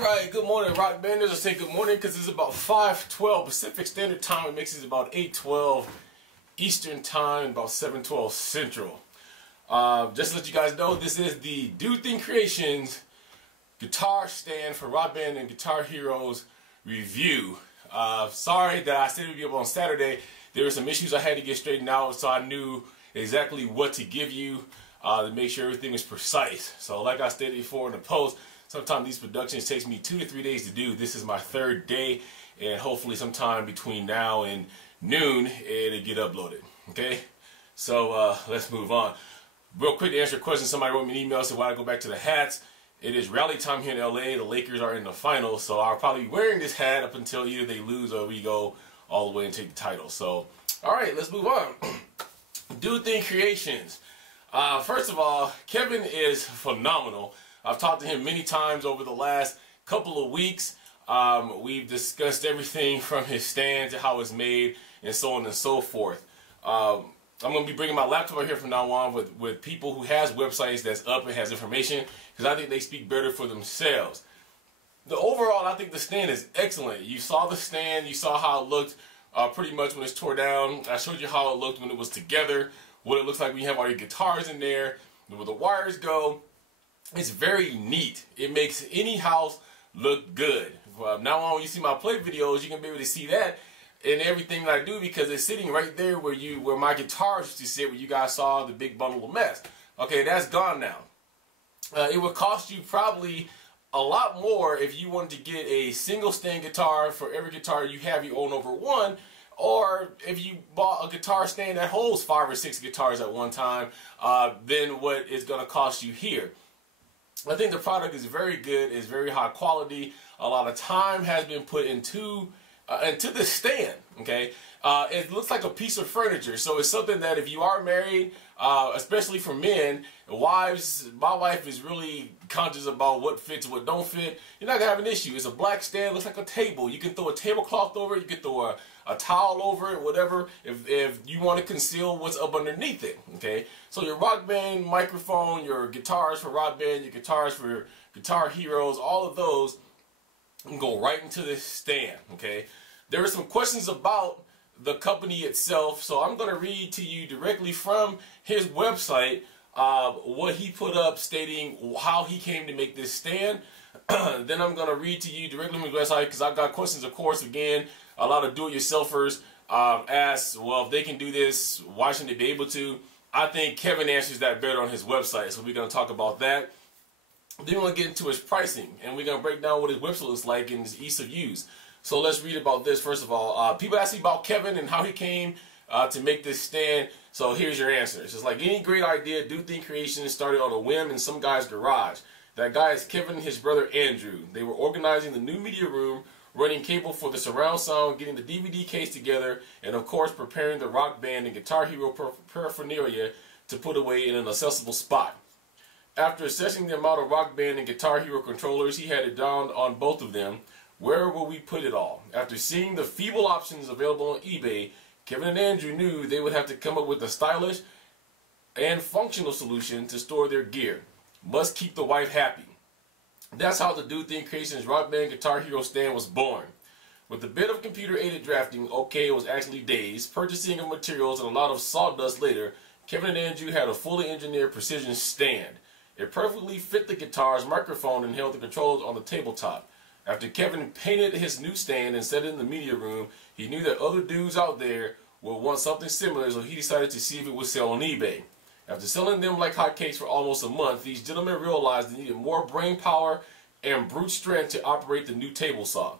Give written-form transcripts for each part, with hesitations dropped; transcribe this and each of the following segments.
Alright, good morning, Rock Banders. I say good morning because it's about 5:12 Pacific Standard Time. It makes it about 8:12 Eastern Time, about 7:12 Central. Just to let you guys know, this is the DudeThing Creations guitar stand for Rock Band and Guitar Heroes review. Sorry that I said it would be up on Saturday. There were some issues I had to get straightened out, so I knew exactly what to give you to make sure everything was precise. So like I stated before in the post, sometimes these productions takes me 2 to 3 days to do. This is my third day, and hopefully sometime between now and noon it'll get uploaded. Okay, so let's move on. Real quick to answer a question, somebody wrote me an email, said why I go back to the hats. It is rally time here in LA. The Lakers are in the finals, so I'll probably be wearing this hat up until either they lose or we go all the way and take the title. So, alright, let's move on. DudeThing Creations. First of all, Kevin is phenomenal. I've talked to him many times over the last couple of weeks. We've discussed everything from his stand to how it's made and so on and so forth. I'm going to be bringing my laptop out here from now on with people who has websites that's up and has information, because I think they speak better for themselves. Overall, I think the stand is excellent. You saw the stand, you saw how it looked pretty much when it's tore down. I showed you how it looked when it was together, what it looks like when you have all your guitars in there, where the wires go. It's very neat. It makes any house look good. Now on, when you see my play videos, you can be able to see that and everything that I do, because it's sitting right there where my guitars used to sit, where you guys saw the big bundle of mess. Okay, that's gone now. It would cost you probably a lot more if you wanted to get a single stand guitar for every guitar you have you own over one, or if you bought a guitar stand that holds 5 or 6 guitars at one time, then what it's going to cost you here. I think the product is very good. It's very high quality. A lot of time has been put into the stand. Okay, it looks like a piece of furniture, so it's something that if you are married, especially for men, wives, my wife is really conscious about what fits, what don't fit. You're not gonna have an issue. It's a black stand, looks like a table. You can throw a tablecloth over it, you can throw a towel over it, whatever, if you want to conceal what's up underneath it. Okay, so your Rock Band microphone, your guitars for Rock Band, your guitars for Guitar Heroes, all of those can go right into this stand. Okay, there are some questions about the company itself, so I'm going to read to you directly from his website what he put up stating how he came to make this stand. Then I'm going to read to you directly from his website, because I've got questions, of course. Again, a lot of do-it-yourselfers ask, well, if they can do this, why shouldn't they be able to? I think Kevin answers that better on his website, so we're going to talk about that. Then we're going to get into his pricing, and we're going to break down what his website looks like and his ease of use. So let's read about this. First of all, people ask me about Kevin and how he came to make this stand. So here's your answer. It's just like any great idea, DudeThing Creations started on a whim in some guy's garage. That guy is Kevin and his brother Andrew. They were organizing the new media room, running cable for the surround sound, getting the DVD case together, and of course preparing the Rock Band and Guitar Hero paraphernalia to put away in an accessible spot. After assessing the amount of Rock Band and Guitar Hero controllers, he had it down on both of them. Where will we put it all? After seeing the feeble options available on eBay, Kevin and Andrew knew they would have to come up with a stylish and functional solution to store their gear. Must keep the wife happy. That's how the DudeThing Creations Rock Band Guitar Hero stand was born. With a bit of computer-aided drafting, okay, it was actually days, purchasing of materials, and a lot of sawdust later, Kevin and Andrew had a fully engineered precision stand. It perfectly fit the guitar's microphone and held the controls on the tabletop. After Kevin painted his new stand and set it in the media room, he knew that other dudes out there would want something similar, so he decided to see if it would sell on eBay. After selling them like hotcakes for almost a month, these gentlemen realized they needed more brain power and brute strength to operate the new table saw,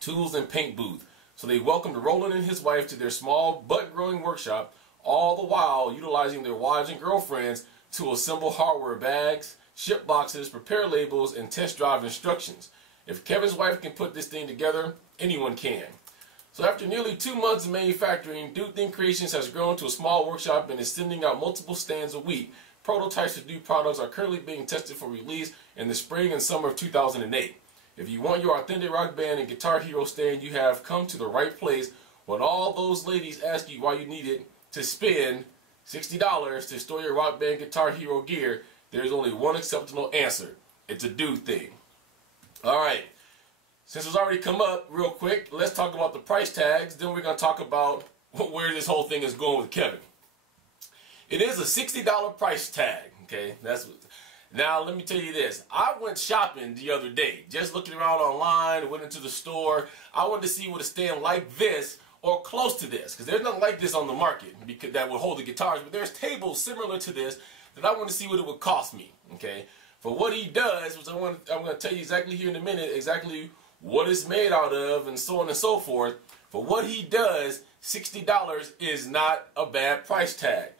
tools, and paint booth. So they welcomed Roland and his wife to their small butt-growing workshop, all the while utilizing their wives and girlfriends to assemble hardware bags, ship boxes, prepare labels, and test drive instructions. If Kevin's wife can put this thing together, anyone can. So after nearly 2 months of manufacturing, DudeThing Creations has grown to a small workshop and is sending out multiple stands a week. Prototypes of new products are currently being tested for release in the spring and summer of 2008. If you want your authentic Rock Band and Guitar Hero stand, you have come to the right place. When all those ladies ask you why you needed to spend $60 to store your Rock Band Guitar Hero gear, there is only one acceptable answer. It's a DudeThing. All right. Since it's already come up real quick, let's talk about the price tags. Then we're going to talk about where this whole thing is going with Kevin. It is a $60 price tag. Okay, now let me tell you this. I went shopping the other day, just looking around online, went into the store. I wanted to see what a stand like this or close to this, because there's nothing like this on the market that would hold the guitars, but there's tables similar to this that I want to see what it would cost me. Okay, for what he does, which I'm going to tell you exactly here in a minute, exactly what it's made out of and so on and so forth. For what he does, $60 is not a bad price tag.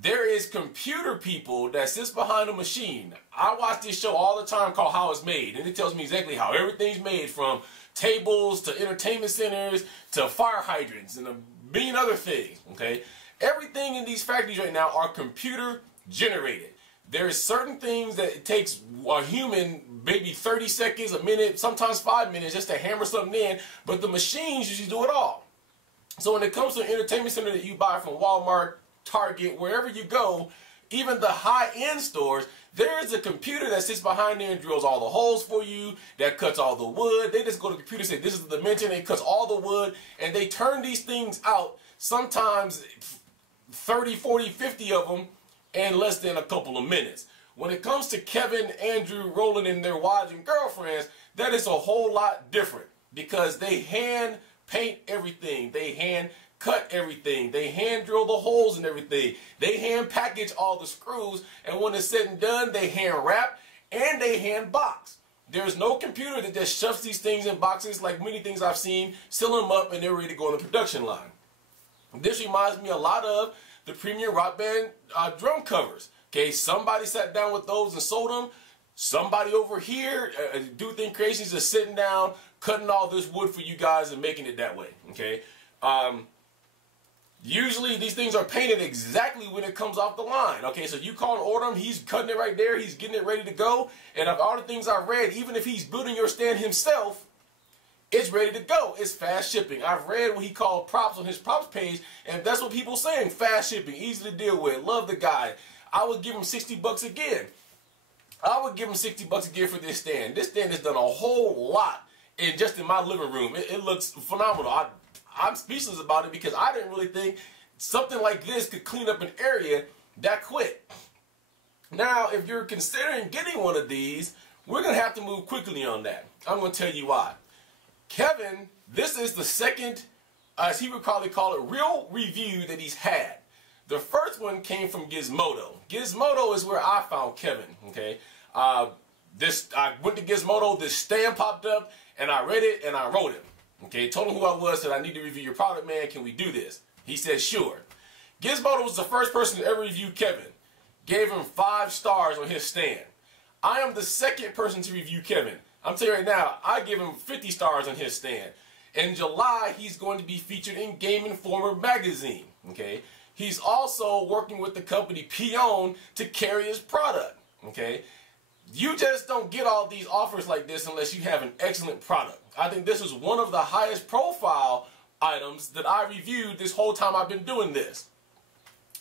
There is computer people that sits behind a machine. I watch this show all the time called How It's Made, and it tells me exactly how everything's made, from tables to entertainment centers to fire hydrants and a million other things. Okay, everything in these factories right now are computer generated. There's certain things that it takes a human maybe 30 seconds, a minute, sometimes 5 minutes just to hammer something in, but the machines usually do it all. So when it comes to an entertainment center that you buy from Walmart, Target, wherever you go, even the high-end stores, there is a computer that sits behind there and drills all the holes for you, that cuts all the wood. They just go to the computer and say, this is the dimension, it cuts all the wood, and they turn these things out, sometimes 30, 40, 50 of them, in less than a couple of minutes. When it comes to Kevin, Andrew, Roland, and their wives and girlfriends, that is a whole lot different, because they hand paint everything, they hand cut everything, they hand drill the holes and everything, they hand package all the screws, and when it's said and done, they hand wrap and they hand box. There's no computer that just shoves these things in boxes like many things I've seen, seal them up, and they're ready to go on the production line. This reminds me a lot of the premium rock band drum covers. Okay, somebody sat down with those and sold them. Somebody over here, DudeThing Creations, is sitting down, cutting all this wood for you guys and making it that way. Okay. Usually these things are painted exactly when it comes off the line. Okay, so you call and order him, he's cutting it right there, he's getting it ready to go. And of all the things I've read, even if he's building your stand himself, it's ready to go. It's fast shipping. I've read what he called props on his props page, and that's what people saying. Fast shipping, easy to deal with. Love the guy. I would give him 60 bucks again. I would give him 60 bucks again for this stand. This stand has done a whole lot just in my living room. It looks phenomenal. I'm speechless about it, because I didn't really think something like this could clean up an area that quick. Now, if you're considering getting one of these, we're going to have to move quickly on that. I'm going to tell you why. Kevin, this is the second, as he would probably call it, real review that he's had. The first one came from Gizmodo. Gizmodo is where I found Kevin. Okay, I went to Gizmodo, this stand popped up, and I read it and I wrote him. Okay, told him who I was, said I need to review your product, man. Can we do this? He said sure. Gizmodo was the first person to ever review Kevin. Gave him 5 stars on his stand. I am the second person to review Kevin. I'm telling you right now, I give him 50 stars on his stand. In July, he's going to be featured in Game Informer magazine. Okay, he's also working with the company Peon to carry his product. Okay, you just don't get all these offers like this unless you have an excellent product. I think this is one of the highest profile items that I reviewed this whole time I've been doing this.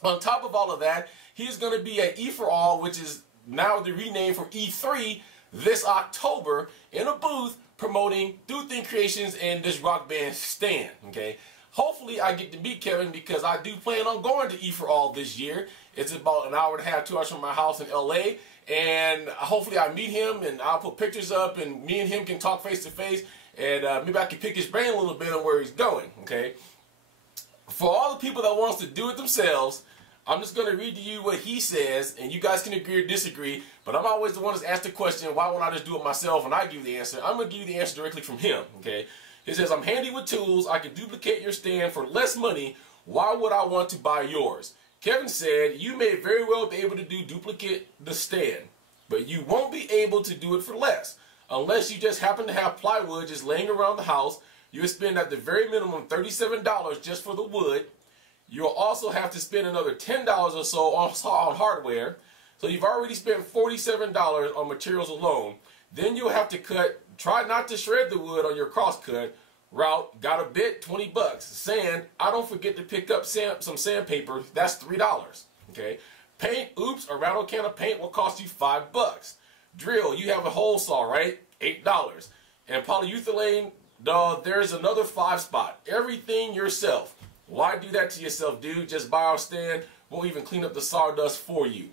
On top of all of that, he's going to be at E4All, which is now the rename for E3, this October, in a booth promoting DudeThing Creations and this rock band stand. Okay, hopefully I get to meet Kevin, because I do plan on going to E4All this year. It's about an hour and a half, 2 hours from my house in LA, and hopefully I meet him and I'll put pictures up and me and him can talk face to face, and maybe I can pick his brain a little bit on where he's going. Okay, for all the people that wants to do it themselves, I'm just going to read to you what he says, and you guys can agree or disagree, but I'm always the one that's asked the question, why won't I just do it myself, and I give you the answer. I'm going to give you the answer directly from him. Okay, he says, I'm handy with tools, I can duplicate your stand for less money, why would I want to buy yours? Kevin said, you may very well be able to duplicate the stand, but you won't be able to do it for less. Unless you just happen to have plywood just laying around the house, you would spend at the very minimum $37 just for the wood. You'll also have to spend another $10 or so on hardware. So you've already spent $47 on materials alone. Then you'll have to try not to shred the wood on your crosscut route. Got a bit, 20 bucks. Sand, I don't forget to pick up some sandpaper. That's $3. Okay. Paint, oops, a round can of paint will cost you $5. Drill, you have a hole saw, right? $8. And polyethylene, there's another 5 spot. Everything yourself. Why do that to yourself, dude? Just buy our stand. We'll even clean up the sawdust for you.